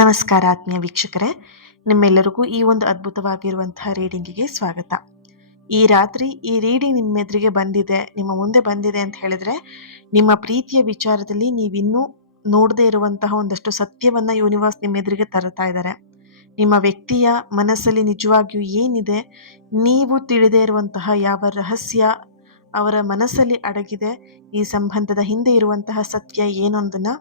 ನಮಸ್ಕಾರ ಆತ್ಮೀಯ ವೀಕ್ಷಕರೇ, ನಿಮ್ಮೆಲ್ಲರಿಗೂ ಈ ಒಂದು ಅದ್ಭುತವಾಗಿರುವಂತಹ ರೀಡಿಂಗಿಗೆ ಸ್ವಾಗತ. ಈ ರಾತ್ರಿ ಈ ರೀಡಿಂಗ್ ನಿಮ್ಮ ಎದುರಿಗೆ ಬಂದಿದೆ, ನಿಮ್ಮ ಮುಂದೆ ಬಂದಿದೆ ಅಂತ ಹೇಳಿದ್ರೆ, ನಿಮ್ಮ ಪ್ರೀತಿಯ ವಿಚಾರದಲ್ಲಿ ನೀವಿನ್ನೂ ನೋಡದೇ ಇರುವಂತಹ ಒಂದಷ್ಟು ಸತ್ಯವನ್ನ ಯೂನಿವರ್ಸ್ ನಿಮ್ಮ ಎದುರಿಗೆ ತರ್ತಾ ಇದ್ದಾರೆ. ನಿಮ್ಮ ವ್ಯಕ್ತಿಯ ಮನಸ್ಸಲ್ಲಿ ನಿಜವಾಗಿಯೂ ಏನಿದೆ, ನೀವು ತಿಳಿದೇ ಇರುವಂತಹ ಯಾವ ರಹಸ್ಯ ಅವರ ಮನಸ್ಸಲ್ಲಿ ಅಡಗಿದೆ, ಈ ಸಂಬಂಧದ ಹಿಂದೆ ಇರುವಂತಹ ಸತ್ಯ ಏನು ಅನ್ನೋದನ್ನ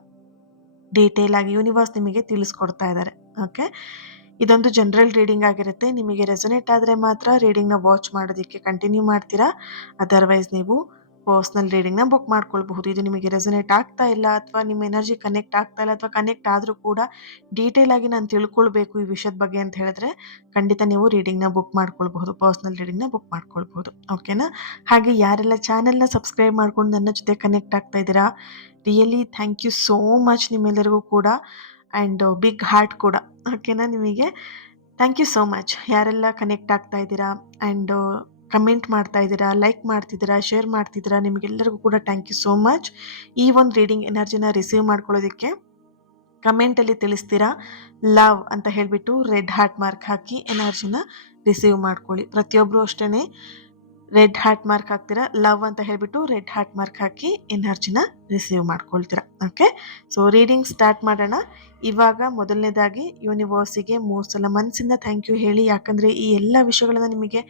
ಡೀಟೇಲ್ ಆಗಿ ಯೂನಿವರ್ಸ್ ನಿಮಗೆ ತಿಳಿಸ್ಕೊಡ್ತಾ ಇದ್ದಾರೆ. ಓಕೆ, ಇದೊಂದು ಜನರಲ್ ರೀಡಿಂಗ್ ಆಗಿರುತ್ತೆ. ನಿಮಗೆ ರೆಸೊನೇಟ್ ಆದರೆ ಮಾತ್ರ ರೀಡಿಂಗ್ನ ವಾಚ್ ಮಾಡೋದಕ್ಕೆ ಕಂಟಿನ್ಯೂ ಮಾಡ್ತೀರಾ, ಅದರ್ವೈಸ್ ನೀವು ಪರ್ಸ್ನಲ್ ರೀಡಿಂಗ್ನ ಬುಕ್ ಮಾಡ್ಕೊಳ್ಬಹುದು. ಇದು ನಿಮಗೆ ರೆಸೊನೇಟ್ ಆಗ್ತಾ ಇಲ್ಲ ಅಥವಾ ನಿಮ್ಮ ಎನರ್ಜಿ ಕನೆಕ್ಟ್ ಆಗ್ತಾ ಇಲ್ಲ ಅಥವಾ ಕನೆಕ್ಟ್ ಆದರೂ ಕೂಡ ಡೀಟೇಲ್ ಆಗಿ ನಾನು ತಿಳ್ಕೊಳ್ಬೇಕು ಈ ವಿಷಯದ ಬಗ್ಗೆ ಅಂತ ಹೇಳಿದ್ರೆ ಖಂಡಿತ ನೀವು ರೀಡಿಂಗ್ನ ಬುಕ್ ಮಾಡ್ಕೊಳ್ಬಹುದು, ಪರ್ಸ್ನಲ್ ರೀಡಿಂಗ್ನ ಬುಕ್ ಮಾಡ್ಕೊಳ್ಬಹುದು. ಓಕೆನಾ? ಹಾಗೆ ಯಾರೆಲ್ಲ ಚಾನೆಲ್ನ ಸಬ್ಸ್ಕ್ರೈಬ್ ಮಾಡ್ಕೊಂಡು ನನ್ನ ಜೊತೆ ಕನೆಕ್ಟ್ ಆಗ್ತಾ ಇದ್ದೀರಾ, really thank you so much ನಿಮ್ಮೆಲ್ಲರಿಗೂ ಕೂಡ. ಆ್ಯಂಡ್ ಬಿಗ್ ಹಾರ್ಟ್ ಕೂಡ. ಓಕೆನಾ? ನಿಮಗೆ ಥ್ಯಾಂಕ್ ಯು ಸೋ ಮಚ್. ಯಾರೆಲ್ಲ ಕನೆಕ್ಟ್ ಆಗ್ತಾ ಇದ್ದೀರಾ ಆ್ಯಂಡ್ ಕಮೆಂಟ್ ಮಾಡ್ತಾ ಇದ್ದೀರಾ, ಲೈಕ್ ಮಾಡ್ತಿದ್ದೀರಾ, ಶೇರ್ ಮಾಡ್ತಿದ್ದೀರಾ, ನಿಮಗೆಲ್ಲರಿಗೂ ಕೂಡ ಥ್ಯಾಂಕ್ ಯು ಸೋ ಮಚ್. ಈ ಒಂದು ರೀಡಿಂಗ್ ಎನರ್ಜಿನ ರಿಸೀವ್ ಮಾಡ್ಕೊಳ್ಳೋದಕ್ಕೆ ಕಮೆಂಟಲ್ಲಿ ತಿಳಿಸ್ತೀರಾ ಲವ್ ಅಂತ ಹೇಳಿಬಿಟ್ಟು ರೆಡ್ ಹಾರ್ಟ್ ಮಾರ್ಕ್ ಹಾಕಿ ಎನರ್ಜಿನ ರಿಸೀವ್ ಮಾಡ್ಕೊಳ್ಳಿ. ಪ್ರತಿಯೊಬ್ಬರು ಅಷ್ಟೇ ರೆಡ್ ಹಾರ್ಟ್ ಮಾರ್ಕ್ ಹಾಕ್ತೀರಾ, ಲವ್ ಅಂತ ಹೇಳ್ಬಿಟ್ಟು ರೆಡ್ ಹಾರ್ಟ್ ಮಾರ್ಕ್ ಹಾಕಿ ಎನರ್ಜಿನ ರಿಸೀವ್ ಮಾಡ್ಕೊಳ್ತೀರಾ. ಓಕೆ, ಸೊ ರೀಡಿಂಗ್ ಸ್ಟಾರ್ಟ್ ಮಾಡೋಣ. ಇವಾಗ ಮೊದಲನೇದಾಗಿ ಯೂನಿವರ್ಸಿಗೆ 3 ಸಲ ಮನಸ್ಸಿಂದ ಥ್ಯಾಂಕ್ ಯು ಹೇಳಿ. ಯಾಕಂದರೆ ಈ ಎಲ್ಲ ವಿಷಯಗಳನ್ನ ನಿಮಗೆ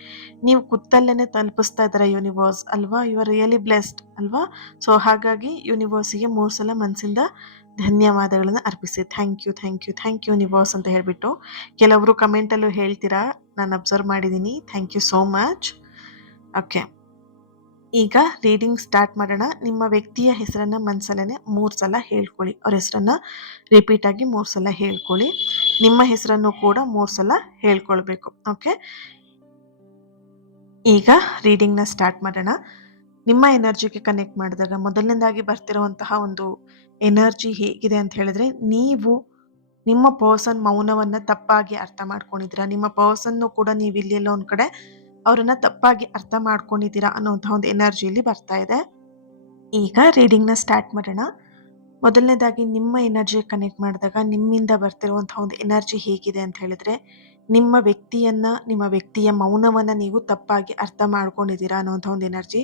ನೀವು ಕುತ್ತಲ್ಲೇ ತಲುಪಿಸ್ತಾ ಇದ್ದಾರೆ ಯೂನಿವರ್ಸ್ ಅಲ್ವಾ. ಯು ಆರ್ ರಿಯಲಿ ಬ್ಲೆಸ್ಡ್ ಅಲ್ವಾ. ಸೊ ಹಾಗಾಗಿ ಯೂನಿವರ್ಸಿಗೆ 3 ಸಲ ಮನಸ್ಸಿಂದ ಧನ್ಯವಾದಗಳನ್ನು ಅರ್ಪಿಸಿ. Thank you thank you thank you universe ಅಂತ ಹೇಳಿಬಿಟ್ಟು ಕೆಲವರು ಕಮೆಂಟಲ್ಲೂ ಹೇಳ್ತೀರಾ, ನಾನು ಅಬ್ಸರ್ವ್ ಮಾಡಿದ್ದೀನಿ. Thank you so much. Okay, ಈಗ ರೀಡಿಂಗ್ ಸ್ಟಾರ್ಟ್ ಮಾಡೋಣ. ನಿಮ್ಮ ವ್ಯಕ್ತಿಯ ಹೆಸರನ್ನ ಮನಸ್ಸಲ್ಲೇ 3 ಸಲ ಹೇಳ್ಕೊಳ್ಳಿ. ಅವ್ರ ಹೆಸರನ್ನ ರಿಪೀಟ್ ಆಗಿ 3 ಸಲ ಹೇಳ್ಕೊಳ್ಳಿ. ನಿಮ್ಮ ಹೆಸರನ್ನು ಕೂಡ 3 ಸಲ ಹೇಳ್ಕೊಳ್ಬೇಕು. ಓಕೆ, ಈಗ ರೀಡಿಂಗ್ನ ಸ್ಟಾರ್ಟ್ ಮಾಡೋಣ. ನಿಮ್ಮ ಎನರ್ಜಿಗೆ ಕನೆಕ್ಟ್ ಮಾಡಿದಾಗ ಮೊದಲನೇದಾಗಿ ಬರ್ತಿರುವಂತಹ ಒಂದು ಎನರ್ಜಿ ಹೇಗಿದೆ ಅಂತ ಹೇಳಿದ್ರೆ, ನೀವು ನಿಮ್ಮ ಪರ್ಸನ್ ಮೌನವನ್ನು ತಪ್ಪಾಗಿ ಅರ್ಥ ಮಾಡ್ಕೊಂಡಿದ್ದೀರಾ. ನಿಮ್ಮ ಪರ್ಸನ್ನು ಕೂಡ ನೀವು ಇಲ್ಲಿ ಎಲ್ಲ ಒಂದು ಕಡೆ ಅವರನ್ನ ತಪ್ಪಾಗಿ ಅರ್ಥ ಮಾಡ್ಕೊಂಡಿದ್ದೀರಾ ಅನ್ನೋಂಥ ಒಂದು ಎನರ್ಜಿಯಲ್ಲಿ ಬರ್ತಾ ಇದೆ. ಈಗ ರೀಡಿಂಗ್ನ ಸ್ಟಾರ್ಟ್ ಮಾಡೋಣ. ಮೊದಲನೇದಾಗಿ ನಿಮ್ಮ ಎನರ್ಜಿ ಕನೆಕ್ಟ್ ಮಾಡಿದಾಗ ನಿಮ್ಮಿಂದ ಬರ್ತಿರುವಂತಹ ಒಂದು ಎನರ್ಜಿ ಹೇಗಿದೆ ಅಂತ ಹೇಳಿದ್ರೆ, ನಿಮ್ಮ ವ್ಯಕ್ತಿಯ ಮೌನವನ್ನು ನೀವು ತಪ್ಪಾಗಿ ಅರ್ಥ ಮಾಡ್ಕೊಂಡಿದ್ದೀರಾ ಅನ್ನೋಂಥ ಒಂದು ಎನರ್ಜಿ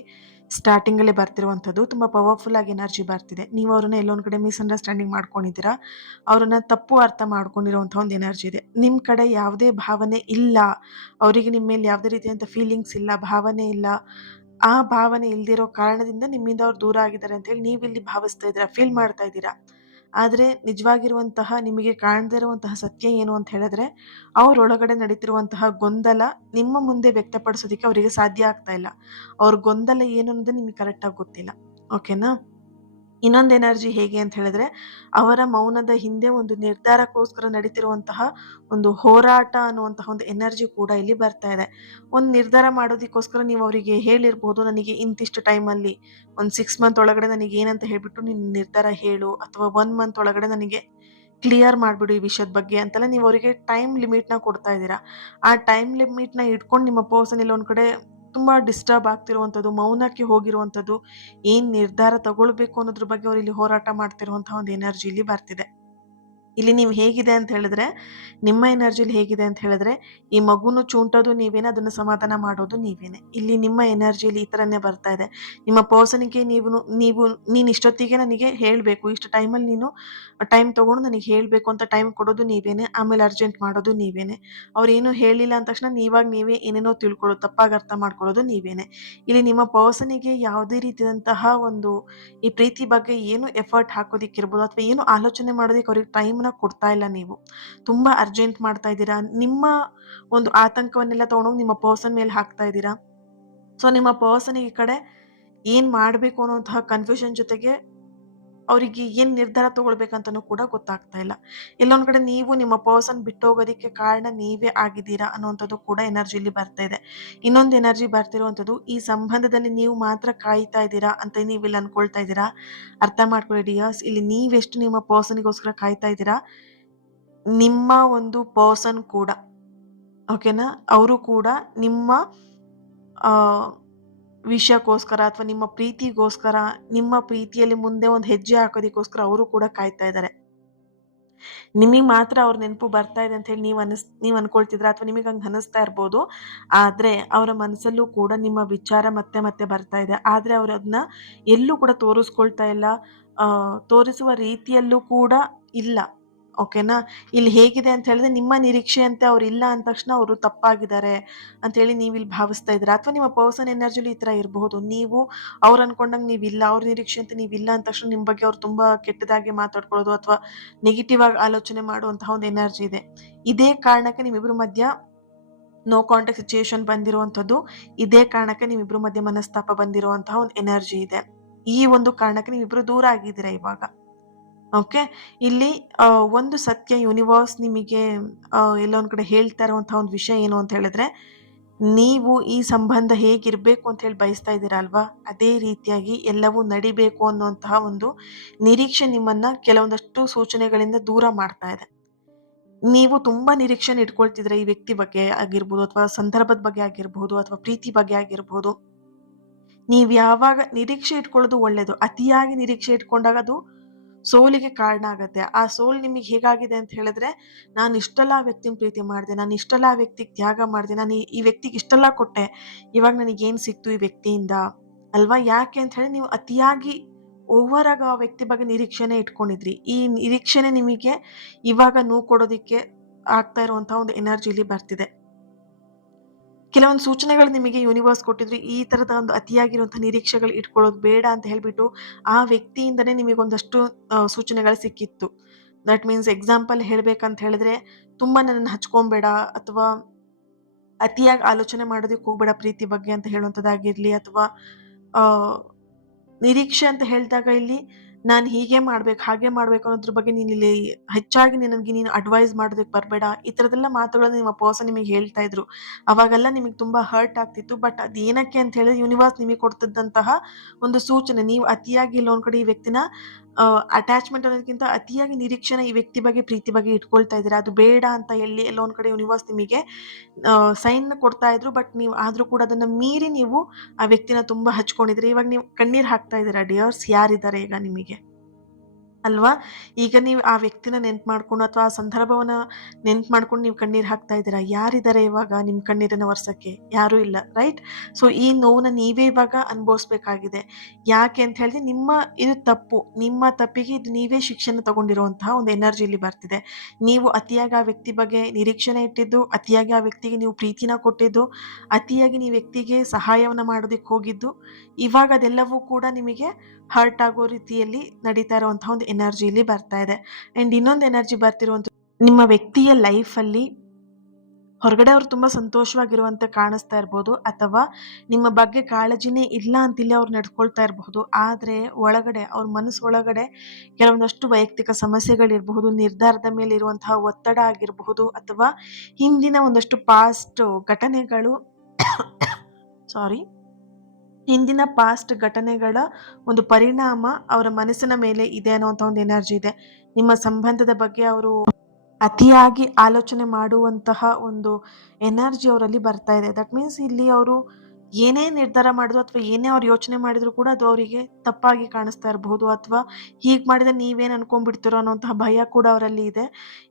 ಸ್ಟಾರ್ಟಿಂಗಲ್ಲೇ ಬರ್ತಿರುವಂಥದ್ದು. ತುಂಬ ಪವರ್ಫುಲ್ ಆಗಿ ಎನರ್ಜಿ ಬರ್ತಿದೆ. ನೀವು ಅವ್ರನ್ನ ಎಲ್ಲೊಂದು ಕಡೆ ಮಿಸ್ಅಂಡರ್ಸ್ಟ್ಯಾಂಡಿಂಗ್ ಮಾಡ್ಕೊಂಡಿದ್ದೀರಾ, ಅವ್ರನ್ನ ತಪ್ಪು ಅರ್ಥ ಮಾಡ್ಕೊಂಡಿರೋಂಥ ಒಂದು ಎನರ್ಜಿ ಇದೆ. ನಿಮ್ಮ ಕಡೆ ಯಾವುದೇ ಭಾವನೆ ಇಲ್ಲ, ಅವರಿಗೆ ನಿಮ್ಮ ಮೇಲೆ ಯಾವುದೇ ರೀತಿಯಂಥ ಫೀಲಿಂಗ್ಸ್ ಇಲ್ಲ, ಭಾವನೆ ಇಲ್ಲ. ಆ ಭಾವನೆ ಇಲ್ದಿರೋ ಕಾರಣದಿಂದ ನಿಮ್ಮಿಂದ ಅವ್ರು ದೂರ ಆಗಿದ್ದಾರೆ ಅಂತೇಳಿ ನೀವಿಲ್ಲಿ ಭಾವಿಸ್ತಾ ಇದ್ದೀರಾ, ಫೀಲ್ ಮಾಡ್ತಾ ಇದ್ದೀರಾ. ಆದರೆ ನಿಜವಾಗಿರುವಂತಹ ನಿಮಗೆ ಕಾಣದೇ ಇರುವಂತಹ ಸತ್ಯ ಏನು ಅಂತ ಹೇಳಿದ್ರೆ, ಅವರೊಳಗಡೆ ನಡೀತಿರುವಂತಹ ಗೊಂದಲ ನಿಮ್ಮ ಮುಂದೆ ವ್ಯಕ್ತಪಡಿಸೋದಕ್ಕೆ ಅವರಿಗೆ ಸಾಧ್ಯ ಆಗ್ತಾ ಇಲ್ಲ. ಅವ್ರ ಗೊಂದಲ ಏನು ಅನ್ನೋದು ನಿಮಗೆ ಕರೆಕ್ಟಾಗಿ ಗೊತ್ತಿಲ್ಲ. ಓಕೆನಾ? ಇನ್ನೊಂದು ಎನರ್ಜಿ ಹೇಗೆ ಅಂತ ಹೇಳಿದ್ರೆ, ಅವರ ಮೌನದ ಹಿಂದೆ ಒಂದು ನಿರ್ಧಾರಕ್ಕೋಸ್ಕರ ನಡೀತಿರುವಂತಹ ಒಂದು ಹೋರಾಟ ಅನ್ನುವಂತಹ ಒಂದು ಎನರ್ಜಿ ಕೂಡ ಇಲ್ಲಿ ಬರ್ತಾ ಇದೆ. ಒಂದು ನಿರ್ಧಾರ ಮಾಡೋದಕ್ಕೋಸ್ಕರ ನೀವು ಅವರಿಗೆ ಹೇಳಿರ್ಬೋದು, ನನಗೆ ಇಂತಿಷ್ಟು ಟೈಮಲ್ಲಿ ಒಂದು 6 ಮಂತ್ ಒಳಗಡೆ ನನಗೆ ಏನಂತ ಹೇಳ್ಬಿಟ್ಟು ನೀನು ನಿರ್ಧಾರ ಹೇಳು, ಅಥವಾ 1 ಮಂತ್ ಒಳಗಡೆ ನನಗೆ ಕ್ಲಿಯರ್ ಮಾಡಿಬಿಡು ಈ ವಿಷಯದ ಬಗ್ಗೆ ಅಂತೆಲ್ಲ ನೀವು ಅವರಿಗೆ ಟೈಮ್ ಲಿಮಿಟ್ನ ಕೊಡ್ತಾ ಇದ್ದೀರಾ. ಆ ಟೈಮ್ ಲಿಮಿಟ್ನ ಇಟ್ಕೊಂಡು ನಿಮ್ಮ ಪರ್ಸನ್ ಇಲ್ಲ ಒಂದು ಕಡೆ ತುಂಬ ಡಿಸ್ಟರ್ಬ್ ಆಗ್ತಿರುವಂಥದ್ದು, ಮೌನಕ್ಕೆ ಹೋಗಿರುವಂಥದ್ದು, ಏನು ನಿರ್ಧಾರ ತಗೊಳ್ಬೇಕು ಅನ್ನೋದ್ರ ಬಗ್ಗೆ ಅವ್ರು ಇಲ್ಲಿ ಹೋರಾಟ ಮಾಡ್ತಿರುವಂತಹ ಒಂದು ಎನರ್ಜಿ ಇಲ್ಲಿ ಬರ್ತಿದೆ. ಇಲ್ಲಿ ನೀವು ಹೇಗಿದೆ ಅಂತ ಹೇಳಿದ್ರೆ, ನಿಮ್ಮ ಎನರ್ಜಿಲಿ ಹೇಗಿದೆ ಅಂತ ಹೇಳಿದ್ರೆ, ಈ ಮಗುನು ಚೂಂಟೋದು ನೀವೇನೆ, ಅದನ್ನು ಸಮಾಧಾನ ಮಾಡೋದು ನೀವೇನೆ. ಇಲ್ಲಿ ನಿಮ್ಮ ಎನರ್ಜಿಲಿ ಈ ಥರನೇ ಬರ್ತಾ ಇದೆ. ನಿಮ್ಮ ಪರ್ಸನಿಗೆ ನೀನು ಇಷ್ಟೊತ್ತಿಗೆ ನನಗೆ ಹೇಳಬೇಕು, ಇಷ್ಟು ಟೈಮಲ್ಲಿ ನೀನು ಟೈಮ್ ತೊಗೊಂಡು ನನಗೆ ಹೇಳಬೇಕು ಅಂತ ಟೈಮ್ ಕೊಡೋದು ನೀವೇನೆ, ಆಮೇಲೆ ಅರ್ಜೆಂಟ್ ಮಾಡೋದು ನೀವೇನೆ. ಅವ್ರೇನು ಹೇಳಿಲ್ಲ ಅಂದ ತಕ್ಷಣ ನೀವೇ ಏನೇನೋ ತಿಳ್ಕೊಳ್ಳೋದು, ತಪ್ಪಾಗಿ ಅರ್ಥ ಮಾಡ್ಕೊಳ್ಳೋದು ನೀವೇನೆ. ಇಲ್ಲಿ ನಿಮ್ಮ ಪರ್ಸನಿಗೆ ಯಾವುದೇ ರೀತಿಯಾದಂತಹ ಒಂದು ಈ ಪ್ರೀತಿ ಬಗ್ಗೆ ಏನು ಎಫರ್ಟ್ ಹಾಕೋದಿಕ್ಕಿರ್ಬೋದು ಅಥವಾ ಏನು ಆಲೋಚನೆ ಮಾಡೋದಕ್ಕೆ ಅವ್ರಿಗೆ ಟೈಮ್ನ ಕೊಡ್ತಾ ಇಲ್ಲ. ನೀವು ತುಂಬ ಅರ್ಜೆಂಟ್ ಮಾಡ್ತಾ ಇದ್ದೀರಾ. ನಿಮ್ಮ ಒಂದು ಆತಂಕವನ್ನೆಲ್ಲ ತೊಗೊಂಡೋಗಿ ನಿಮ್ಮ ಪರ್ಸನ್ ಮೇಲೆ ಹಾಕ್ತಾ ಇದ್ದೀರಾ. ಸೊ ನಿಮ್ಮ ಪರ್ಸನಿಗೆ ಈ ಕಡೆ ಏನು ಮಾಡಬೇಕು ಅನ್ನೋಂತಹ ಕನ್ಫ್ಯೂಷನ್ ಜೊತೆಗೆ ಅವರಿಗೆ ಏನು ನಿರ್ಧಾರ ತಗೊಳ್ಬೇಕಂತನೂ ಕೂಡ ಗೊತ್ತಾಗ್ತಾ ಇಲ್ಲ. ಎಲ್ಲೊಂದು ಕಡೆ ನೀವು ನಿಮ್ಮ ಪರ್ಸನ್ ಬಿಟ್ಟೋಗೋದಕ್ಕೆ ಕಾರಣ ನೀವೇ ಆಗಿದ್ದೀರಾ ಅನ್ನೋವಂಥದ್ದು ಕೂಡ ಎನರ್ಜಿಲಿ ಬರ್ತಾ ಇದೆ. ಇನ್ನೊಂದು ಎನರ್ಜಿ ಬರ್ತಿರುವಂಥದ್ದು, ಈ ಸಂಬಂಧದಲ್ಲಿ ನೀವು ಮಾತ್ರ ಕಾಯ್ತಾ ಇದ್ದೀರಾ ಅಂತ ನೀವು ಇಲ್ಲಿ ಅನ್ಕೊಳ್ತಾ ಇದ್ದೀರಾ. ಅರ್ಥ ಮಾಡ್ಕೊಳ್ಳಿ ಡಿಯರ್ಸ್, ಇಲ್ಲಿ ನೀವೆಷ್ಟು ನಿಮ್ಮ ಪರ್ಸನಿಗೋಸ್ಕರ ಕಾಯ್ತಾ ಇದ್ದೀರಾ, ನಿಮ್ಮ ಒಂದು ಪರ್ಸನ್ ಕೂಡ, ಓಕೆನಾ, ಅವರು ಕೂಡ ನಿಮ್ಮ ಆ ವಿಷಯಕ್ಕೋಸ್ಕರ ಅಥವಾ ನಿಮ್ಮ ಪ್ರೀತಿಗೋಸ್ಕರ, ನಿಮ್ಮ ಪ್ರೀತಿಯಲ್ಲಿ ಮುಂದೆ ಒಂದು ಹೆಜ್ಜೆ ಹಾಕೋದಕ್ಕೋಸ್ಕರ ಅವರು ಕೂಡ ಕಾಯ್ತಾ ಇದ್ದಾರೆ. ನಿಮಗೆ ಮಾತ್ರ ಅವ್ರ ನೆನಪು ಬರ್ತಾ ಇದೆ ಅಂತ ಹೇಳಿ ನೀವು ಅನ್ಕೊಳ್ತಿದ್ರ ಅಥವಾ ನಿಮಗೆ ಹಂಗೆ ಅನಿಸ್ತಾ ಇರ್ಬೋದು. ಆದರೆ ಅವರ ಮನಸ್ಸಲ್ಲೂ ಕೂಡ ನಿಮ್ಮ ವಿಚಾರ ಮತ್ತೆ ಮತ್ತೆ ಬರ್ತಾ ಇದೆ. ಆದರೆ ಅವರು ಅದನ್ನ ಎಲ್ಲೂ ಕೂಡ ತೋರಿಸ್ಕೊಳ್ತಾ ಇಲ್ಲ. ತೋರಿಸುವ ರೀತಿಯಲ್ಲೂ ಕೂಡ ಇಲ್ಲ. ಓಕೆನಾ? ಇಲ್ಲಿ ಹೇಗಿದೆ ಅಂತ ಹೇಳಿದ್ರೆ ನಿಮ್ಮ ನಿರೀಕ್ಷೆಯಂತೆ ಅವ್ರು ಇಲ್ಲ ಅಂದ ತಕ್ಷಣ ಅವರು ತಪ್ಪಾಗಿದ್ದಾರೆ ಅಂತೇಳಿ ನೀವಿಲ್ಲಿ ಭಾವಿಸ್ತಾ ಇದ್ದೀರಾ. ಅಥವಾ ನಿಮ್ಮ ಪರ್ಸನ್ ಎನರ್ಜಿಲಿ ಈ ಥರ ಇರಬಹುದು. ನೀವು ಅವ್ರು ಅನ್ಕೊಂಡಂಗೆ ನೀವಿಲ್ಲ, ಅವ್ರ ನಿರೀಕ್ಷೆಯಂತೆ ನೀವಿಲ್ಲ ಅಂದ ತಕ್ಷಣ ನಿಮ್ಮ ಬಗ್ಗೆ ಅವ್ರು ತುಂಬ ಕೆಟ್ಟದಾಗಿ ಮಾತಾಡ್ಕೊಳ್ಳೋದು ಅಥವಾ ನೆಗೆಟಿವ್ ಆಗಿ ಆಲೋಚನೆ ಮಾಡುವಂತಹ ಒಂದು ಎನರ್ಜಿ ಇದೆ. ಇದೇ ಕಾರಣಕ್ಕೆ ನಿಮ್ಮಿಬ್ಬರ ಮಧ್ಯ ನೋ ಕಾಂಟ್ಯಾಕ್ಟ್ ಸಿಚುಯೇಷನ್ ಬಂದಿರುವಂಥದ್ದು. ಇದೇ ಕಾರಣಕ್ಕೆ ನಿಮ್ಮಿಬ್ಬರ ಮಧ್ಯೆ ಮನಸ್ತಾಪ ಬಂದಿರುವಂತಹ ಒಂದು ಎನರ್ಜಿ ಇದೆ. ಈ ಒಂದು ಕಾರಣಕ್ಕೆ ನೀವಿಬ್ರು ದೂರ ಆಗಿದ್ದೀರಾ ಇವಾಗ. ಓಕೆ. ಇಲ್ಲಿ ಒಂದು ಸತ್ಯ ಯೂನಿವರ್ಸ್ ನಿಮಗೆ ಎಲ್ಲೊಂದ್ ಕಡೆ ಹೇಳ್ತಾ ಇರುವಂತಹ ಒಂದು ವಿಷಯ ಏನು ಅಂತ ಹೇಳಿದ್ರೆ, ನೀವು ಈ ಸಂಬಂಧ ಹೇಗಿರ್ಬೇಕು ಅಂತ ಹೇಳಿ ಬಯಸ್ತಾ ಇದ್ದೀರಾ ಅಲ್ವಾ? ಅದೇ ರೀತಿಯಾಗಿ ಎಲ್ಲವೂ ನಡಿಬೇಕು ಅನ್ನುವಂತಹ ಒಂದು ನಿರೀಕ್ಷೆ ನಿಮ್ಮನ್ನ ಕೆಲವೊಂದಷ್ಟು ಸೂಚನೆಗಳಿಂದ ದೂರ ಮಾಡ್ತಾ ಇದೆ. ನೀವು ತುಂಬಾ ನಿರೀಕ್ಷೆನ ಇಟ್ಕೊಳ್ತಿದ್ರೆ ಈ ವ್ಯಕ್ತಿ ಬಗ್ಗೆ ಆಗಿರ್ಬೋದು, ಅಥವಾ ಸಂದರ್ಭದ ಬಗ್ಗೆ ಆಗಿರ್ಬೋದು, ಅಥವಾ ಪ್ರೀತಿ ಬಗ್ಗೆ ಆಗಿರ್ಬೋದು. ನೀವ್ ಯಾವಾಗ ನಿರೀಕ್ಷೆ ಇಟ್ಕೊಳ್ಳೋದು ಒಳ್ಳೇದು. ಅತಿಯಾಗಿ ನಿರೀಕ್ಷೆ ಇಟ್ಕೊಂಡಾಗ ಅದು ಸೋಲಿಗೆ ಕಾರಣ ಆಗತ್ತೆ. ಆ ಸೋಲು ನಿಮಗೆ ಹೇಗಾಗಿದೆ ಅಂತ ಹೇಳಿದ್ರೆ, ನಾನು ಇಷ್ಟೆಲ್ಲ ಆ ವ್ಯಕ್ತಿನ ಪ್ರೀತಿ ಮಾಡಿದೆ, ನಾನು ಇಷ್ಟೆಲ್ಲ ಆ ವ್ಯಕ್ತಿಗೆ ತ್ಯಾಗ ಮಾಡಿದೆ, ನಾನು ಈ ವ್ಯಕ್ತಿಗೆ ಇಷ್ಟೆಲ್ಲ ಕೊಟ್ಟೆ, ಇವಾಗ ನನಗೇನು ಸಿಕ್ತು ಈ ವ್ಯಕ್ತಿಯಿಂದ ಅಲ್ವಾ? ಯಾಕೆ ಅಂತ ಹೇಳಿ ನೀವು ಅತಿಯಾಗಿ ಓವರ್ ಆಗಿ ಆ ವ್ಯಕ್ತಿ ಬಗ್ಗೆ ನಿರೀಕ್ಷೆನೆ ಇಟ್ಕೊಂಡಿದ್ರಿ. ಈ ನಿರೀಕ್ಷೆನೆ ನಿಮಗೆ ಇವಾಗ ನೋವು ಕೊಡೋದಿಕ್ಕೆ ಆಗ್ತಾ ಇರುವಂತಹ ಒಂದು ಎನರ್ಜಿಲಿ ಬರ್ತಿದೆ. ಕೆಲವೊಂದು ಸೂಚನೆಗಳು ನಿಮಗೆ ಯೂನಿವರ್ಸ್ ಕೊಟ್ಟಿದ್ರು. ಈ ತರದ ಒಂದು ಅತಿಯಾಗಿರುವಂತಹ ನಿರೀಕ್ಷೆಗಳು ಇಟ್ಕೊಳ್ಳೋದು ಬೇಡ ಅಂತ ಹೇಳ್ಬಿಟ್ಟು ಆ ವ್ಯಕ್ತಿಯಿಂದನೇ ನಿಮಗೊಂದಷ್ಟು ಸೂಚನೆಗಳು ಸಿಕ್ಕಿತ್ತು. ದಟ್ ಮೀನ್ಸ್ ಎಕ್ಸಾಂಪಲ್ ಹೇಳ್ಬೇಕಂತ ಹೇಳಿದ್ರೆ, ತುಂಬಾ ನನ್ನನ್ನು ಹಚ್ಕೊಂಬೇಡ, ಅಥವಾ ಅತಿಯಾಗಿ ಆಲೋಚನೆ ಮಾಡೋದಕ್ಕೆ ಹೋಗ್ಬೇಡ ಪ್ರೀತಿ ಬಗ್ಗೆ ಅಂತ ಹೇಳುವಂಥದ್ದಾಗಿರ್ಲಿ, ಅಥವಾ ಆ ನಿರೀಕ್ಷೆ ಅಂತ ಹೇಳಿದಾಗ ಇಲ್ಲಿ ನಾನು ಹೀಗೆ ಮಾಡ್ಬೇಕು, ಹಾಗೆ ಮಾಡ್ಬೇಕು ಅನ್ನೋದ್ರ ಬಗ್ಗೆ ನೀನಿಲ್ಲಿ ಹೆಚ್ಚಾಗಿ ನೀನು ಅಡ್ವೈಸ್ ಮಾಡೋದಕ್ಕೆ ಬರಬೇಡ. ಈ ಥರದ್ದೆಲ್ಲ ಮಾತುಗಳನ್ನ ನಿಮ್ಮ ಪರ್ಸನ್ ನಿಮಗೆ ಹೇಳ್ತಾ ಇದ್ರು. ಅವಾಗೆಲ್ಲ ನಿಮಗೆ ತುಂಬಾ ಹರ್ಟ್ ಆಗ್ತಿತ್ತು. ಬಟ್ ಅದೇನಕ್ಕೆ ಅಂತ ಹೇಳಿದ್ರೆ ಯೂನಿವರ್ಸ್ ನಿಮಗೆ ಕೊಡ್ತಿದ್ದಂತಹ ಒಂದು ಸೂಚನೆ. ನೀವು ಅತಿಯಾಗಿ ಇಲ್ಲೊಂದ್ ಕಡೆ ಈ ವ್ಯಕ್ತಿನ ಅಟ್ಯಾಚ್ಮೆಂಟ್ ಅನ್ನೋದಕ್ಕಿಂತ ಅತಿಯಾಗಿ ನಿರೀಕ್ಷೆನ ಈ ವ್ಯಕ್ತಿ ಬಗ್ಗೆ, ಪ್ರೀತಿ ಬಗ್ಗೆ ಇಟ್ಕೊಳ್ತಾ ಇದ್ದೀರಾ. ಅದು ಬೇಡ ಅಂತ ಹೇಳಿ ಎಲ್ಲೊಂದ್ ಕಡೆ ಯೂನಿವರ್ಸ್ ನಿಮಗೆ ಸೈನ್ ಕೊಡ್ತಾ ಇದ್ರು. ಬಟ್ ನೀವು ಆದ್ರೂ ಕೂಡ ಅದನ್ನ ಮೀರಿ ನೀವು ಆ ವ್ಯಕ್ತಿನ ತುಂಬಾ ಹಚ್ಕೊಂಡಿದ್ರಿ. ಇವಾಗ ನೀವು ಕಣ್ಣೀರ್ ಹಾಕ್ತಾ ಇದ್ದೀರಾ ಡಿಯರ್ಸ್. ಯಾರಿದ್ದಾರೆ ಈಗ ನಿಮಗೆ ಅಲ್ವಾ? ಈಗ ನೀವು ಆ ವ್ಯಕ್ತಿನ ನೆನ್ಪು ಮಾಡ್ಕೊಂಡು, ಅಥವಾ ಆ ಸಂದರ್ಭವನ್ನ ನೆನ್ಪು ಮಾಡ್ಕೊಂಡು ನೀವು ಕಣ್ಣೀರ್ ಹಾಕ್ತಾ ಇದ್ದೀರಾ. ಯಾರಿದ್ದಾರೆ ಇವಾಗ ನಿಮ್ ಕಣ್ಣೀರನ್ನ ಒರ್ಸಕ್ಕೆ? ಯಾರೂ ಇಲ್ಲ, ರೈಟ್? ಸೊ ಈ ನೋವನ್ನ ನೀವೇ ಇವಾಗ ಅನುಭವಿಸ್ಬೇಕಾಗಿದೆ. ಯಾಕೆ ಅಂತ ಹೇಳಿದ್ರೆ ಇದು ತಪ್ಪು. ನಿಮ್ಮ ತಪ್ಪಿಗೆ ಇದು ನೀವೇ ಶಿಕ್ಷೆನ ತಗೊಂಡಿರುವಂತಹ ಒಂದು ಎನರ್ಜಿ ಇಲ್ಲಿ ಬರ್ತಿದೆ. ನೀವು ಅತಿಯಾಗಿ ಆ ವ್ಯಕ್ತಿ ಬಗ್ಗೆ ನಿರೀಕ್ಷೆನ ಇಟ್ಟಿದ್ದು, ಅತಿಯಾಗಿ ಆ ವ್ಯಕ್ತಿಗೆ ನೀವು ಪ್ರೀತಿನ ಕೊಟ್ಟಿದ್ದು, ಅತಿಯಾಗಿ ನೀವು ವ್ಯಕ್ತಿಗೆ ಸಹಾಯವನ್ನ ಮಾಡೋದಕ್ಕೆ ಹೋಗಿದ್ದು, ಇವಾಗ ಅದೆಲ್ಲವೂ ಕೂಡ ನಿಮಗೆ ಹರ್ಟ್ ಆಗೋ ರೀತಿಯಲ್ಲಿ ನಡೀತಾ ಇರುವಂತಹ ಒಂದು ಎನರ್ಜಿ ಇಲ್ಲಿ ಬರ್ತಾ ಇದೆ. ಅಂಡ್ ಇನ್ನೊಂದು ಎನರ್ಜಿ ಬರ್ತಿರುವಂತ, ನಿಮ್ಮ ವ್ಯಕ್ತಿಯ ಲೈಫಲ್ಲಿ ಹೊರಗಡೆ ಅವ್ರು ತುಂಬಾ ಸಂತೋಷವಾಗಿರುವಂತೆ ಕಾಣಿಸ್ತಾ ಇರ್ಬೋದು, ಅಥವಾ ನಿಮ್ಮ ಬಗ್ಗೆ ಕಾಳಜಿನೇ ಇಲ್ಲ ಅಂತಿಲ್ಲ ಅವ್ರು ನಡ್ಕೊಳ್ತಾ ಇರಬಹುದು. ಆದ್ರೆ ಒಳಗಡೆ ಅವ್ರ ಮನಸ್ಸು ಒಳಗಡೆ ಕೆಲವೊಂದಷ್ಟು ವೈಯಕ್ತಿಕ ಸಮಸ್ಯೆಗಳಿರಬಹುದು, ನಿರ್ಧಾರದ ಮೇಲೆ ಇರುವಂತಹ ಒತ್ತಡ ಆಗಿರಬಹುದು, ಅಥವಾ ಹಿಂದಿನ ಒಂದಷ್ಟು ಪಾಸ್ಟ್ ಘಟನೆಗಳು ಸಾರಿ ಹಿಂದಿನ ಪಾಸ್ಟ್ ಘಟನೆಗಳ ಒಂದು ಪರಿಣಾಮ ಅವರ ಮನಸ್ಸಿನ ಮೇಲೆ ಇದೆ ಅನ್ನುವಂಥ ಒಂದು ಎನರ್ಜಿ ಇದೆ. ನಿಮ್ಮ ಸಂಬಂಧದ ಬಗ್ಗೆ ಅವರು ಅತಿಯಾಗಿ ಆಲೋಚನೆ ಮಾಡುವಂತಹ ಒಂದು ಎನರ್ಜಿ ಅವರಲ್ಲಿ ಬರ್ತಾ ಇದೆ. ದಟ್ ಮೀನ್ಸ್ ಇಲ್ಲಿ ಅವರು ಏನೇ ನಿರ್ಧಾರ ಮಾಡಿದ್ರು, ಅಥವಾ ಏನೇ ಅವ್ರು ಯೋಚನೆ ಮಾಡಿದ್ರು ಕೂಡ ಅದು ಅವರಿಗೆ ತಪ್ಪಾಗಿ ಕಾಣಿಸ್ತಾ ಇರಬಹುದು, ಅಥವಾ ಹೀಗೆ ಮಾಡಿದ್ರೆ ನೀವೇನು ಅನ್ಕೊಂಡ್ಬಿಡ್ತೀರೋ ಅನ್ನೋಂತಹ ಭಯ ಕೂಡ ಅವರಲ್ಲಿ ಇದೆ.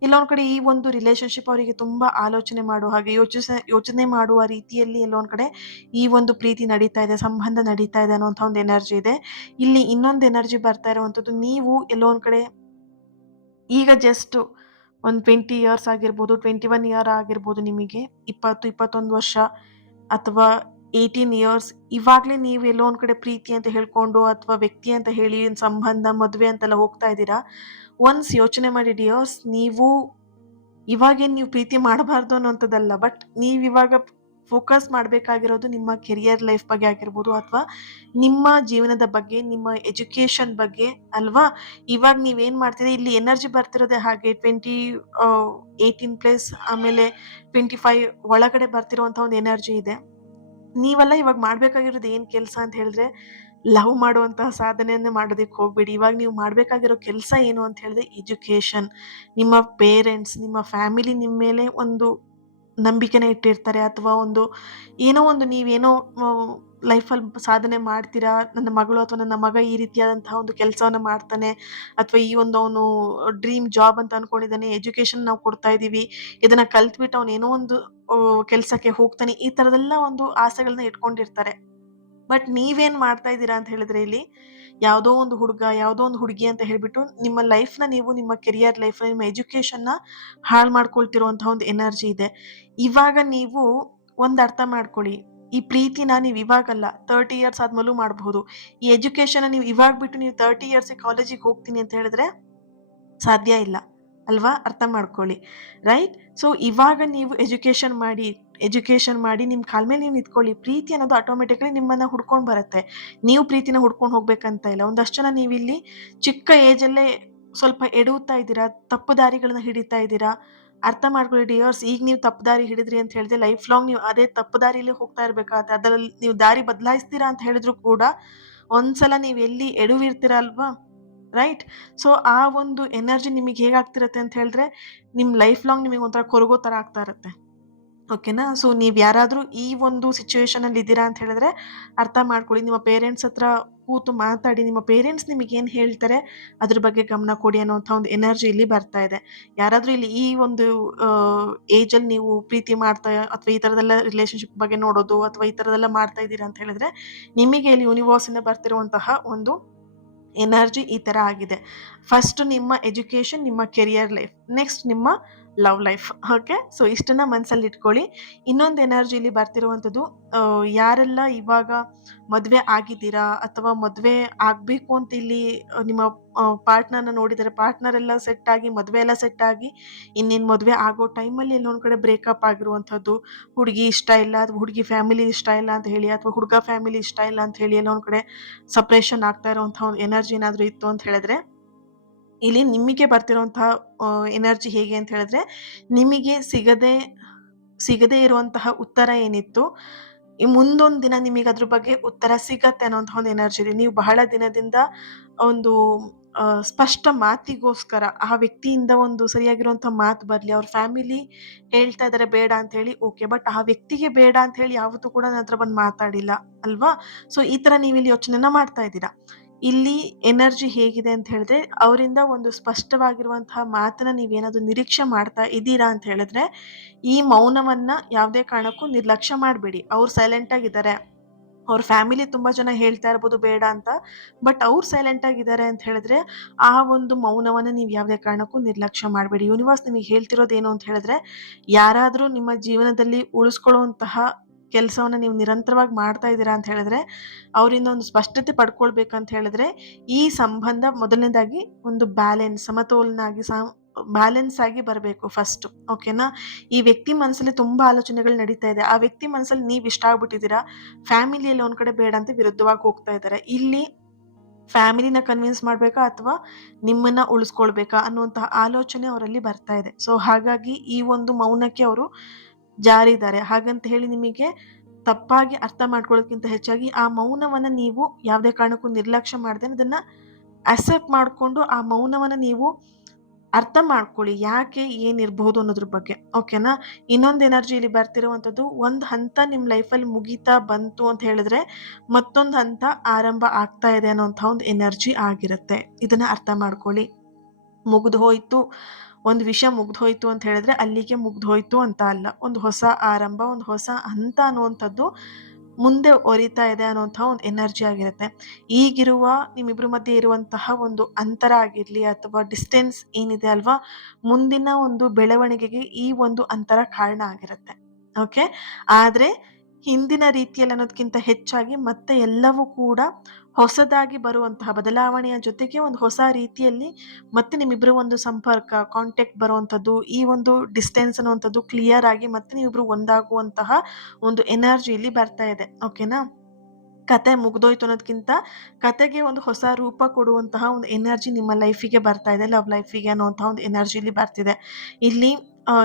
ಎಲ್ಲೊಂದ್ ಕಡೆ ಈ ಒಂದು ರಿಲೇಶನ್ಶಿಪ್ ಅವರಿಗೆ ತುಂಬಾ ಆಲೋಚನೆ ಮಾಡುವ ಹಾಗೆ, ಯೋಚನೆ ಮಾಡುವ ರೀತಿಯಲ್ಲಿ ಎಲ್ಲೊಂದ್ ಕಡೆ ಈ ಒಂದು ಪ್ರೀತಿ ನಡೀತಾ ಇದೆ, ಸಂಬಂಧ ನಡೀತಾ ಇದೆ ಅನ್ನೋಂಥ ಒಂದು ಎನರ್ಜಿ ಇದೆ. ಇಲ್ಲಿ ಇನ್ನೊಂದು ಎನರ್ಜಿ ಬರ್ತಾ ಇರುವಂಥದ್ದು, ನೀವು ಎಲ್ಲೊಂದ್ ಕಡೆ ಈಗ ಜಸ್ಟ್ ಒಂದು 20 ಇಯರ್ಸ್ ಆಗಿರ್ಬೋದು, 21 ಇಯರ್ ಆಗಿರ್ಬೋದು ನಿಮಗೆ, 21 ವರ್ಷ ಅಥವಾ 18 ಇಯರ್ಸ್. ಇವಾಗಲೇ ನೀವು ಎಲ್ಲೋ ಒಂದು ಕಡೆ ಪ್ರೀತಿ ಅಂತ ಹೇಳ್ಕೊಂಡು, ಅಥವಾ ವ್ಯಕ್ತಿ ಅಂತ ಹೇಳಿ ಸಂಬಂಧ, ಮದುವೆ ಅಂತೆಲ್ಲ ಹೋಗ್ತಾ ಇದ್ದೀರಾ. ಒನ್ಸ್ ಯೋಚನೆ ಮಾಡಿ ಡಿಯರ್ಸ್, ಇವಾಗೇನು ನೀವು ಪ್ರೀತಿ ಮಾಡಬಾರ್ದು ಅನ್ನೋಂಥದ್ದಲ್ಲ. ಬಟ್ ನೀವಿವಾಗ ಫೋಕಸ್ ಮಾಡಬೇಕಾಗಿರೋದು ನಿಮ್ಮ ಕೆರಿಯರ್ ಲೈಫ್ ಬಗ್ಗೆ ಆಗಿರ್ಬೋದು, ಅಥವಾ ನಿಮ್ಮ ಜೀವನದ ಬಗ್ಗೆ, ನಿಮ್ಮ ಎಜುಕೇಷನ್ ಬಗ್ಗೆ ಅಲ್ವಾ? ಇವಾಗ ನೀವೇನು ಮಾಡ್ತಿದ್ದೀರಿ, ಇಲ್ಲಿ ಎನರ್ಜಿ ಬರ್ತಿರೋದೇ ಹಾಗೆ 18+, ಆಮೇಲೆ 25 ಒಳಗಡೆ ಬರ್ತಿರುವಂಥ ಒಂದು ಎನರ್ಜಿ ಇದೆ. ನೀವೆಲ್ಲ ಇವಾಗ ಮಾಡಬೇಕಾಗಿರೋದು ಏನು ಕೆಲಸ ಅಂತ ಹೇಳಿದ್ರೆ, ಲವ್ ಮಾಡುವಂತಹ ಸಾಧನೆಯನ್ನೇ ಮಾಡೋದಕ್ಕೆ ಹೋಗ್ಬೇಡಿ. ಇವಾಗ ನೀವು ಮಾಡಬೇಕಾಗಿರೋ ಕೆಲಸ ಏನು ಅಂತ ಹೇಳಿದ್ರೆ ಎಜುಕೇಷನ್. ನಿಮ್ಮ ಪೇರೆಂಟ್ಸ್, ನಿಮ್ಮ ಫ್ಯಾಮಿಲಿ ನಿಮ್ಮ ಮೇಲೆ ಒಂದು ನಂಬಿಕೆನ ಇಟ್ಟಿರ್ತಾರೆ, ಅಥವಾ ಒಂದು ಏನೋ ಒಂದು ನೀವೇನೋ ಲೈಫಲ್ಲಿ ಸಾಧನೆ ಮಾಡ್ತೀರಾ, ನನ್ನ ಮಗಳು ಅಥವಾ ನನ್ನ ಮಗ ಈ ರೀತಿಯಾದಂತಹ ಒಂದು ಕೆಲಸವನ್ನ ಮಾಡ್ತಾನೆ, ಅಥವಾ ಈ ಒಂದು ಅವನು ಡ್ರೀಮ್ ಜಾಬ್ ಅಂತ ಅನ್ಕೊಂಡಿದ್ದಾನೆ, ಎಜುಕೇಶನ್ ನಾವು ಕೊಡ್ತಾ ಇದೀವಿ, ಇದನ್ನ ಕಲ್ತ್ಬಿಟ್ಟು ಅವನು ಏನೋ ಒಂದು ಕೆಲ್ಸಕ್ಕೆ ಹೋಗ್ತಾನೆ, ಈ ತರದೆಲ್ಲ ಒಂದು ಆಸೆಗಳನ್ನ ಇಟ್ಕೊಂಡಿರ್ತಾರೆ. ಬಟ್ ನೀವೇನ್ ಮಾಡ್ತಾ ಇದ್ದೀರಾ ಅಂತ ಹೇಳಿದ್ರೆ ಇಲ್ಲಿ, ಯಾವುದೋ ಒಂದು ಹುಡುಗ, ಯಾವುದೋ ಒಂದು ಹುಡುಗಿ ಅಂತ ಹೇಳ್ಬಿಟ್ಟು ನಿಮ್ಮ ಲೈಫ್‌ನ ನೀವು, ನಿಮ್ಮ ಕೆರಿಯರ್ ಲೈಫ್‌ನ, ನಿಮ್ಮ ಎಜುಕೇಷನ್‌ನ ಹಾಳು ಮಾಡ್ಕೊಳ್ತಿರುವಂತಹ ಒಂದು ಎನರ್ಜಿ ಇದೆ. ಇವಾಗ ನೀವು ಒಂದ್ ಅರ್ಥ ಮಾಡ್ಕೊಳ್ಳಿ. ಈ ಪ್ರೀತಿನ ನೀವು ಇವಾಗಲ್ಲ, 30 ಇಯರ್ಸ್ ಆದ್ಮೇಲೂ ಮಾಡಬಹುದು. ಈ ಎಜುಕೇಷನ್‌ನ ನೀವು ಇವಾಗ್ ಬಿಟ್ಟು ನೀವು 30 ಇಯರ್ಸ್‌ಗೆ ಕಾಲೇಜಿಗೆ ಹೋಗ್ತೀನಿ ಅಂತ ಹೇಳಿದ್ರೆ ಸಾಧ್ಯ ಇಲ್ಲ. ಅಲ್ವಾ? ಅರ್ಥ ಮಾಡ್ಕೊಳ್ಳಿ. ರೈಟ್? ಸೊ, ಇವಾಗ ನೀವು ಎಜುಕೇಷನ್ ಮಾಡಿ ನಿಮ್ ಕಾಲ್ ಮೇಲೆ ನೀವು ನಿಂತ್ಕೊಳ್ಳಿ. ಪ್ರೀತಿ ಅನ್ನೋದು ಆಟೋಮ್ಯಾಟಿಕಲಿ ನಿಮ್ಮನ್ನ ಹುಡ್ಕೊಂಡ್ ಬರುತ್ತೆ. ನೀವು ಪ್ರೀತಿನ ಹುಡ್ಕೊಂಡ್ ಹೋಗ್ಬೇಕಂತ ಇಲ್ಲ. ಒಂದಷ್ಟು ಜನ ನೀವಿಲ್ಲಿ ಚಿಕ್ಕ ಏಜಲ್ಲೇ ಸ್ವಲ್ಪ ಎಡವುತ್ತಾ ಇದ್ದೀರಾ, ತಪ್ಪು ದಾರಿಗಳನ್ನ ಹಿಡಿತಾ ಇದ್ದೀರಾ. ಅರ್ಥ ಮಾಡ್ಕೊಳ್ಳಿ ಡಿಯರ್ಸ್, ಈಗ ನೀವು ತಪ್ಪು ದಾರಿ ಹಿಡಿದ್ರಿ ಅಂತ ಹೇಳಿದ್ರೆ ಲೈಫ್ ಲಾಂಗ್ ನೀವು ಅದೇ ತಪ್ಪು ದಾರಿಲೇ ಹೋಗ್ತಾ ಇರ್ಬೇಕಾಗತ್ತೆ. ಅದ್ರಲ್ಲಿ ನೀವು ದಾರಿ ಬದಲಾಯಿಸ್ತೀರಾ ಅಂತ ಹೇಳಿದ್ರು ಕೂಡ, ಒಂದ್ಸಲ ನೀವು ಎಲ್ಲಿ ಎಡವಿರ್ತೀರ ಅಲ್ವಾ? ರೈಟ್? ಸೊ, ಆ ಒಂದು ಎನರ್ಜಿ ನಿಮಗೆ ಹೇಗಾಗ್ತಿರತ್ತೆ ಅಂತ ಹೇಳಿದ್ರೆ, ನಿಮ್ ಲೈಫ್ ಲಾಂಗ್ ನಿಮಗೆ ಒಂಥರ ಕೊರಗೋ ತರ ಆಗ್ತಾ ಇರತ್ತೆ. ಓಕೆನಾ? ಸೊ, ನೀವ್ ಯಾರಾದ್ರೂ ಈ ಒಂದು ಸಿಚುಯೇಷನ್ ಅಲ್ಲಿ ಇದ್ದೀರಾ ಅಂತ ಹೇಳಿದ್ರೆ ಅರ್ಥ ಮಾಡ್ಕೊಳ್ಳಿ. ನಿಮ್ಮ ಪೇರೆಂಟ್ಸ್ ಹತ್ರ ಕೂತು ಮಾತಾಡಿ. ನಿಮ್ಮ ಪೇರೆಂಟ್ಸ್ ನಿಮಗೇನ್ ಹೇಳ್ತಾರೆ ಅದ್ರ ಬಗ್ಗೆ ಗಮನ ಕೊಡಿ ಅನ್ನುವಂಥ ಒಂದು ಎನರ್ಜಿ ಇಲ್ಲಿ ಬರ್ತಾ ಇದೆ. ಯಾರಾದ್ರೂ ಇಲ್ಲಿ ಈ ಒಂದು ಏಜಲ್ಲಿ ನೀವು ಪ್ರೀತಿ ಮಾಡ್ತಾ ಅಥವಾ ಈ ತರದೆಲ್ಲ ರಿಲೇಶನ್‌ಶಿಪ್ ಬಗ್ಗೆ ನೋಡೋದು ಅಥವಾ ಈ ತರದೆಲ್ಲ ಮಾಡ್ತಾ ಇದ್ದೀರಾ ಅಂತ ಹೇಳಿದ್ರೆ, ನಿಮಗೆ ಇಲ್ಲಿ ಯೂನಿವರ್ಸ್ ಇಂದ ಬರ್ತಿರುವಂತಹ ಒಂದು ಎನರ್ಜಿ ಈ ತರ ಆಗಿದೆ. ಫಸ್ಟ್ ನಿಮ್ಮ ಎಜುಕೇಶನ್, ನಿಮ್ಮ ಕೆರಿಯರ್ ಲೈಫ್, ನೆಕ್ಸ್ಟ್ ನಿಮ್ಮ ಲವ್ ಲೈಫ್. ಓಕೆ. ಸೊ, ಇಷ್ಟನ್ನ ಮನಸ್ಸಲ್ಲಿ ಇಟ್ಕೊಳ್ಳಿ. ಇನ್ನೊಂದು ಎನರ್ಜಿ ಇಲ್ಲಿ ಬರ್ತಿರುವಂಥದ್ದು, ಯಾರೆಲ್ಲ ಇವಾಗ ಮದ್ವೆ ಆಗಿದ್ದೀರಾ ಅಥವಾ ಮದ್ವೆ ಆಗ್ಬೇಕು ಅಂತ ಇಲ್ಲಿ ನಿಮ್ಮ ಪಾರ್ಟ್ನರ್ನ ನೋಡಿದರೆ, ಪಾರ್ಟ್ನರ್ ಎಲ್ಲ ಸೆಟ್ ಆಗಿ, ಮದ್ವೆ ಎಲ್ಲ ಸೆಟ್ ಆಗಿ ಇನ್ನೇನು ಮದ್ವೆ ಆಗೋ ಟೈಮಲ್ಲಿ ಎಲ್ಲೊಂದ್ ಕಡೆ ಬ್ರೇಕಪ್ ಆಗಿರುವಂಥದ್ದು, ಹುಡುಗಿ ಇಷ್ಟ ಇಲ್ಲ ಅಥವಾ ಹುಡುಗಿ ಫ್ಯಾಮಿಲಿ ಇಷ್ಟ ಇಲ್ಲ ಅಂತ ಹೇಳಿ, ಅಥವಾ ಹುಡುಗ ಫ್ಯಾಮಿಲಿ ಇಷ್ಟ ಇಲ್ಲ ಅಂತ ಹೇಳಿ ಎಲ್ಲೋ ಒಂದ್ ಕಡೆ ಸಪ್ರೇಷನ್ ಆಗ್ತಾ ಇರುವಂತಹ ಒಂದು ಎನರ್ಜಿ ಏನಾದ್ರೂ ಇತ್ತು ಅಂತ ಹೇಳಿದ್ರೆ, ಇಲ್ಲಿ ನಿಮಗೆ ಬರ್ತಿರುವಂತಹ ಎನರ್ಜಿ ಹೇಗೆ ಅಂತ ಹೇಳಿದ್ರೆ, ನಿಮಗೆ ಸಿಗದೇ ಇರುವಂತಹ ಉತ್ತರ ಏನಿತ್ತು, ಈ ಮುಂದೊಂದು ದಿನ ನಿಮಗೆ ಅದ್ರ ಬಗ್ಗೆ ಉತ್ತರ ಸಿಗತ್ತೆ ಅನ್ನೋಂತಹ ಒಂದು ಎನರ್ಜಿ ಇದೆ. ನೀವು ಬಹಳ ದಿನದಿಂದ ಒಂದು ಸ್ಪಷ್ಟ ಮಾತಿಗೋಸ್ಕರ ಆ ವ್ಯಕ್ತಿಯಿಂದ ಒಂದು ಸರಿಯಾಗಿರುವಂತಹ ಮಾತು ಬರ್ಲಿ. ಅವ್ರ ಫ್ಯಾಮಿಲಿ ಹೇಳ್ತಾ ಇದಾರೆ ಬೇಡ ಅಂತ ಹೇಳಿ, ಓಕೆ. ಬಟ್ ಆ ವ್ಯಕ್ತಿಗೆ ಬೇಡ ಅಂತ ಹೇಳಿ ಯಾವತ್ತೂ ಕೂಡ ನನ್ನ ಹತ್ರ ಬಂದು ಮಾತಾಡಿಲ್ಲ ಅಲ್ವಾ? ಸೊ, ಈ ತರ ನೀವಿಲ್ಲಿ ಯೋಚನೆನ ಮಾಡ್ತಾ ಇದ್ದೀರಾ. ಇಲ್ಲಿ ಎನರ್ಜಿ ಹೇಗಿದೆ ಅಂತ ಹೇಳಿದ್ರೆ, ಅವರಿಂದ ಒಂದು ಸ್ಪಷ್ಟವಾಗಿರುವಂತಹ ಮಾತನ್ನ ನೀವೇನಾದ್ರು ನಿರೀಕ್ಷೆ ಮಾಡ್ತಾ ಇದ್ದೀರಾ ಅಂತ ಹೇಳಿದ್ರೆ, ಈ ಮೌನವನ್ನ ಯಾವುದೇ ಕಾರಣಕ್ಕೂ ನಿರ್ಲಕ್ಷ್ಯ ಮಾಡ್ಬೇಡಿ. ಅವ್ರು ಸೈಲೆಂಟ್ ಆಗಿದ್ದಾರೆ. ಅವ್ರ ಫ್ಯಾಮಿಲಿ ತುಂಬಾ ಜನ ಹೇಳ್ತಾ ಇರ್ಬೋದು ಬೇಡ ಅಂತ. ಬಟ್ ಅವ್ರು ಸೈಲೆಂಟ್ ಆಗಿದ್ದಾರೆ ಅಂತ ಹೇಳಿದ್ರೆ, ಆ ಒಂದು ಮೌನವನ್ನ ನೀವು ಯಾವುದೇ ಕಾರಣಕ್ಕೂ ನಿರ್ಲಕ್ಷ್ಯ ಮಾಡ್ಬೇಡಿ. ಯೂನಿವರ್ಸ್ ನಿಮಗೆ ಹೇಳ್ತಿರೋದೇನು ಅಂತ ಹೇಳಿದ್ರೆ, ಯಾರಾದ್ರೂ ನಿಮ್ಮ ಜೀವನದಲ್ಲಿ ಉಳಿಸ್ಕೊಳ್ಳುವಂತಹ ಕೆಲಸವನ್ನ ನೀವು ನಿರಂತರವಾಗಿ ಮಾಡ್ತಾ ಇದ್ದೀರಾ ಅಂತ ಹೇಳಿದ್ರೆ, ಅವರಿಂದ ಒಂದು ಸ್ಪಷ್ಟತೆ ಪಡ್ಕೊಳ್ಬೇಕಂತ ಹೇಳಿದ್ರೆ, ಈ ಸಂಬಂಧ ಮೊದಲನೇದಾಗಿ ಒಂದು ಸಮತೋಲನ ಆಗಿ ಬ್ಯಾಲೆನ್ಸ್ ಆಗಿ ಬರಬೇಕು ಫಸ್ಟ್. ಓಕೆನಾ? ಈ ವ್ಯಕ್ತಿ ಮನಸ್ಸಲ್ಲಿ ತುಂಬಾ ಆಲೋಚನೆಗಳು ನಡೀತಾ ಇದೆ. ಆ ವ್ಯಕ್ತಿ ಮನಸ್ಸಲ್ಲಿ ನೀವ್ ಇಷ್ಟ ಆಗ್ಬಿಟ್ಟಿದ್ದೀರಾ. ಫ್ಯಾಮಿಲಿಯಲ್ಲಿ ಒಂದ್ ಕಡೆ ಬೇಡ ಅಂತ ವಿರುದ್ಧವಾಗಿ ಹೋಗ್ತಾ ಇದ್ದಾರೆ. ಇಲ್ಲಿ ಫ್ಯಾಮಿಲಿನ ಕನ್ವಿನ್ಸ್ ಮಾಡ್ಬೇಕಾ ಅಥವಾ ನಿಮ್ಮನ್ನ ಉಳಿಸ್ಕೊಳ್ಬೇಕಾ ಅನ್ನುವಂತಹ ಆಲೋಚನೆ ಅವರಲ್ಲಿ ಬರ್ತಾ ಇದೆ. ಸೊ, ಹಾಗಾಗಿ ಈ ಒಂದು ಮೌನಕ್ಕೆ ಅವರು ಜಾರಿದ್ದಾರೆ. ಹಾಗಂತ ಹೇಳಿ ನಿಮಗೆ ತಪ್ಪಾಗಿ ಅರ್ಥ ಮಾಡ್ಕೊಳ್ಳೋದ್ಕಿಂತ ಹೆಚ್ಚಾಗಿ ಆ ಮೌನವನ್ನ ನೀವು ಯಾವುದೇ ಕಾರಣಕ್ಕೂ ನಿರ್ಲಕ್ಷ್ಯ ಮಾಡದೆ ಅದನ್ನ ಅಕ್ಸೆಪ್ಟ್ ಮಾಡ್ಕೊಂಡು ಆ ಮೌನವನ್ನ ನೀವು ಅರ್ಥ ಮಾಡ್ಕೊಳ್ಳಿ. ಯಾಕೆ, ಏನಿರ್ಬಹುದು ಅನ್ನೋದ್ರ ಬಗ್ಗೆ. ಓಕೆನಾ? ಇನ್ನೊಂದು ಎನರ್ಜಿ ಇಲ್ಲಿ ಬರ್ತಿರುವಂಥದ್ದು, ಒಂದ್ ಹಂತ ನಿಮ್ ಲೈಫಲ್ಲಿ ಮುಗೀತಾ ಬಂತು ಅಂತ ಹೇಳಿದ್ರೆ, ಮತ್ತೊಂದು ಹಂತ ಆರಂಭ ಆಗ್ತಾ ಇದೆ ಅನ್ನೋಂಥ ಒಂದು ಎನರ್ಜಿ ಆಗಿರುತ್ತೆ. ಇದನ್ನ ಅರ್ಥ ಮಾಡ್ಕೊಳ್ಳಿ. ಮುಗ್ದು ಹೋಯ್ತು, ಒಂದು ವಿಷಯ ಮುಗ್ದೋಯ್ತು ಅಂತ ಹೇಳಿದ್ರೆ ಅಲ್ಲಿಗೆ ಮುಗ್ದೋಯ್ತು ಅಂತ ಅಲ್ಲ. ಒಂದು ಹೊಸ ಆರಂಭ, ಒಂದು ಹೊಸ ಹಂತ ಅನ್ನುವಂಥದ್ದು ಮುಂದೆ ಒರಿತಾ ಇದೆ ಅನ್ನುವಂತಹ ಒಂದು ಎನರ್ಜಿ ಆಗಿರುತ್ತೆ. ಈಗಿರುವ ನಿಮ್ಮಿಬ್ರ ಮಧ್ಯೆ ಇರುವಂತಹ ಒಂದು ಅಂತರ ಆಗಿರ್ಲಿ ಅಥವಾ ಡಿಸ್ಟೆನ್ಸ್ ಏನಿದೆ ಅಲ್ವಾ, ಮುಂದಿನ ಒಂದು ಬೆಳವಣಿಗೆಗೆ ಈ ಒಂದು ಅಂತರ ಕಾರಣ ಆಗಿರುತ್ತೆ. ಓಕೆ. ಆದ್ರೆ ಹಿಂದಿನ ರೀತಿಯಲ್ಲಿ ಅನ್ನೋದಕ್ಕಿಂತ ಹೆಚ್ಚಾಗಿ ಮತ್ತೆ ಎಲ್ಲವೂ ಕೂಡ ಹೊಸದಾಗಿ ಬರುವಂತಹ ಬದಲಾವಣೆಯ ಜೊತೆಗೆ ಒಂದು ಹೊಸ ರೀತಿಯಲ್ಲಿ ಮತ್ತೆ ನಿಮ್ಮಿಬ್ರ ಒಂದು ಸಂಪರ್ಕ, ಕಾಂಟ್ಯಾಕ್ಟ್ ಬರುವಂಥದ್ದು, ಈ ಒಂದು ಡಿಸ್ಟೆನ್ಸ್ ಅನ್ನುವಂಥದ್ದು ಕ್ಲಿಯರ್ ಆಗಿ ಮತ್ತೆ ನೀವಿಬ್ರು ಒಂದಾಗುವಂತಹ ಒಂದು ಎನರ್ಜಿ ಇಲ್ಲಿ ಬರ್ತಾ ಇದೆ. ಓಕೆನಾ? ಕತೆ ಮುಗ್ದೋಯ್ತು ಅನ್ನೋದ್ಕಿಂತ ಕತೆಗೆ ಒಂದು ಹೊಸ ರೂಪ ಕೊಡುವಂತಹ ಒಂದು ಎನರ್ಜಿ ನಿಮ್ಮ ಲೈಫಿಗೆ ಬರ್ತಾ ಇದೆ. ಲವ್ ಲೈಫಿಗೆ ಅನ್ನುವಂತಹ ಒಂದು ಎನರ್ಜಿ ಇಲ್ಲಿ ಬರ್ತಿದೆ. ಇಲ್ಲಿ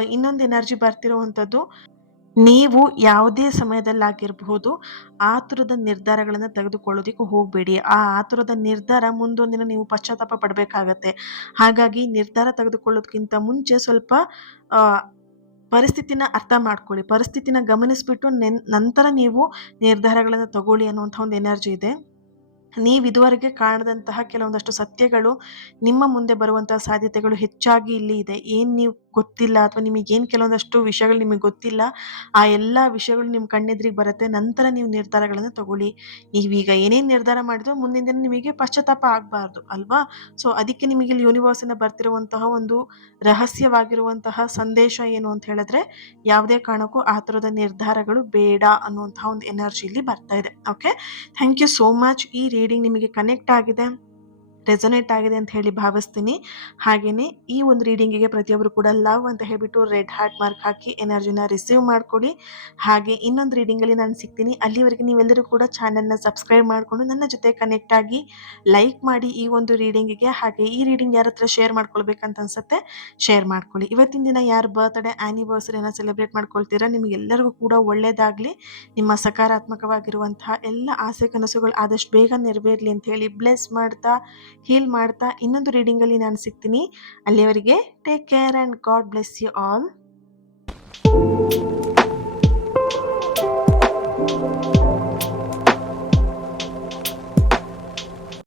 ಇನ್ನೊಂದು ಎನರ್ಜಿ ಬರ್ತಿರುವಂಥದ್ದು, ನೀವು ಯಾವುದೇ ಸಮಯದಲ್ಲಾಗಿರಬಹುದು, ಆತುರದ ನಿರ್ಧಾರಗಳನ್ನ ತೆಗೆದುಕೊಳ್ಳೋದಕ್ಕೆ ಹೋಗ್ಬೇಡಿ. ಆ ಆತುರದ ನಿರ್ಧಾರ ಮುಂದೊಂದಿನ ನೀವು ಪಶ್ಚಾತ್ತಾಪ ಪಡ್ಬೇಕಾಗತ್ತೆ. ಹಾಗಾಗಿ ನಿರ್ಧಾರ ತೆಗೆದುಕೊಳ್ಳೋದ್ಕಿಂತ ಮುಂಚೆ ಸ್ವಲ್ಪ ಪರಿಸ್ಥಿತಿನ ಅರ್ಥ ಮಾಡ್ಕೊಳ್ಳಿ. ಪರಿಸ್ಥಿತಿನ ಗಮನಿಸ್ಬಿಟ್ಟು ನಂತರ ನೀವು ನಿರ್ಧಾರಗಳನ್ನ ತಗೊಳ್ಳಿ ಅನ್ನುವಂಥ ಒಂದು ಎನರ್ಜಿ ಇದೆ. ನೀವು ಇದುವರೆಗೆ ಕಾಣದಂತಹ ಕೆಲವೊಂದಷ್ಟು ಸತ್ಯಗಳು ನಿಮ್ಮ ಮುಂದೆ ಬರುವಂತಹ ಸಾಧ್ಯತೆಗಳು ಹೆಚ್ಚಾಗಿ ಇಲ್ಲಿ ಇದೆ. ಏನ್ ನೀವು ಗೊತ್ತಿಲ್ಲ ಅಥವಾ ನಿಮಗೇನು ಕೆಲವೊಂದಷ್ಟು ವಿಷಯಗಳು ನಿಮಗೆ ಗೊತ್ತಿಲ್ಲ, ಆ ಎಲ್ಲ ವಿಷಯಗಳು ನಿಮ್ಮ ಕಣ್ಣೆದುರಿಗೆ ಬರುತ್ತೆ. ನಂತರ ನೀವು ನಿರ್ಧಾರಗಳನ್ನು ತಗೊಳ್ಳಿ. ನೀವೀಗ ಏನೇನು ನಿರ್ಧಾರ ಮಾಡಿದ್ರೋ ಮುಂದಿನ ದಿನ ನಿಮಗೆ ಪಶ್ಚಾತ್ತಾಪ ಆಗಬಾರ್ದು ಅಲ್ವಾ? ಸೊ ಅದಕ್ಕೆ ನಿಮಗೆ ಇಲ್ಲಿ ಯೂನಿವರ್ಸಿಂದ ಬರ್ತಿರುವಂತಹ ಒಂದು ರಹಸ್ಯವಾಗಿರುವಂತಹ ಸಂದೇಶ ಏನು ಅಂತ ಹೇಳಿದ್ರೆ, ಯಾವುದೇ ಕಾರಣಕ್ಕೂ ಆ ಥರದ ನಿರ್ಧಾರಗಳು ಬೇಡ ಅನ್ನುವಂತಹ ಒಂದು ಎನರ್ಜಿ ಇಲ್ಲಿ ಬರ್ತಾ ಇದೆ. Okay, thank you so much. ಈ ರೀಡಿಂಗ್ ನಿಮಗೆ ಕನೆಕ್ಟ್ ಆಗಿದೆ, ರೆಸೊನೇಟ್ ಆಗಿದೆ ಅಂತ ಹೇಳಿ ಭಾವಿಸ್ತೀನಿ. ಹಾಗೆಯೇ ಈ ಒಂದು ರೀಡಿಂಗಿಗೆ ಪ್ರತಿಯೊಬ್ಬರು ಕೂಡ ಲವ್ ಅಂತ ಹೇಳ್ಬಿಟ್ಟು ರೆಡ್ ಹಾರ್ಟ್ ಮಾರ್ಕ್ ಹಾಕಿ ಎನರ್ಜಿನ ರಿಸೀವ್ ಮಾಡ್ಕೊಳ್ಳಿ. ಹಾಗೆ ಇನ್ನೊಂದು ರೀಡಿಂಗಲ್ಲಿ ನಾನು ಸಿಗ್ತೀನಿ. ಅಲ್ಲಿವರೆಗೆ ನೀವೆಲ್ಲರೂ ಕೂಡ ಚಾನಲ್ನ ಸಬ್ಸ್ಕ್ರೈಬ್ ಮಾಡಿಕೊಂಡು ನನ್ನ ಜೊತೆ ಕನೆಕ್ಟ್ ಆಗಿ ಲೈಕ್ ಮಾಡಿ ಈ ಒಂದು ರೀಡಿಂಗಿಗೆ. ಹಾಗೆ ಈ ರೀಡಿಂಗ್ ಯಾರ ಹತ್ರ ಶೇರ್ ಮಾಡ್ಕೊಳ್ಬೇಕಂತ ಅನ್ಸುತ್ತೆ ಶೇರ್ ಮಾಡ್ಕೊಳ್ಳಿ. ಇವತ್ತಿನ ದಿನ ಯಾರು ಬರ್ತ್ಡೇ ಆ್ಯನಿವರ್ಸರಿನ ಸೆಲೆಬ್ರೇಟ್ ಮಾಡ್ಕೊಳ್ತೀರಾ, ನಿಮಗೆಲ್ಲರಿಗೂ ಕೂಡ ಒಳ್ಳೆಯದಾಗಲಿ. ನಿಮ್ಮ ಸಕಾರಾತ್ಮಕವಾಗಿರುವಂತಹ ಎಲ್ಲ ಆಸೆ ಕನಸುಗಳು ಆದಷ್ಟು ಬೇಗ ನೆರವೇರಲಿ ಅಂತ ಹೇಳಿ ಬ್ಲೆಸ್ ಮಾಡ್ತಾ ಹೀಲ್ ಮಾಡ್ತಾ ಇನ್ನೊಂದು ರೀಡಿಂಗಲ್ಲಿ ನಾನು ಸಿಗ್ತೀನಿ. ಅಲ್ಲಿಯವರೆಗೆ take care and God bless you all.